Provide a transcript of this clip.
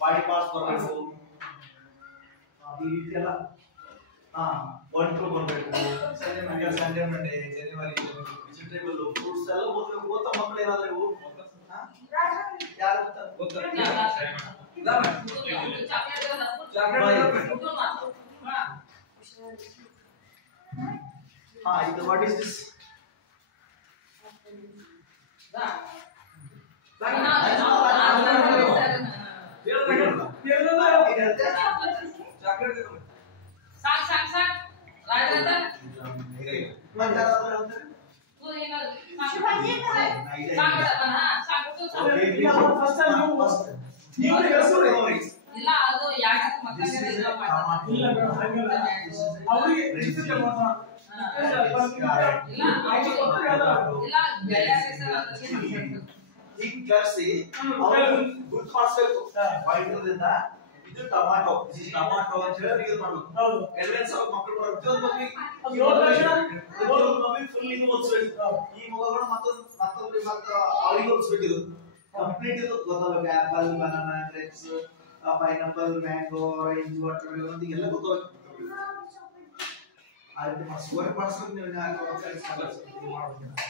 body parts ಬರಬೇಕು ಈ ರೀತಿ ಎಲ್ಲ 1 2 ಬರಬೇಕು Sunday Monday January vegetable fruits ಎಲ್ಲ ಓದ್ತಾ ಮಕ್ಕಳು ಏನಾದ್ರೆ ಇವು ಯಾರು ಇದು ವಾಟ್ ಇಸ್ ದಿಸ್ ಇದು ಟೊಮಾಟೊ ಟೊಮಾಟೊ ಅಂತ ಹೇಳಿ ಯೂಸ್ ಮಾಡಬೇಕು ಎಲ್ಲೆಲ್ಲ ಸ್ವಲ್ಪ ಮಕ್ಕಳು ಪ್ರತಿಯೊಂದು ಮಗುವಿಗೆ ಫುಲ್ ಇದು ಓದಿಸ್ಬೇಕು ಈ ಮಗುಗಳು ಮತ್ತೊಬ್ಬರಿಗೆ ಅವರಿಗೆ ಓದಿಸ್ಬೇಕು ಇದು ಕಂಪ್ಲೀಟ್ ಇದು ಗೊತ್ತಾಗಬೇಕು apple banana grapes pineapple mango orange water melon ಎಲ್ಲ ಗೊತ್ತಾಗಬೇಕು ಆ ರೀತಿ ಸ್ಕೋರ್ ಮಾಡಿಸ್ಬೇಕು ನೀವು ಮಾಡ್ಬೇಕು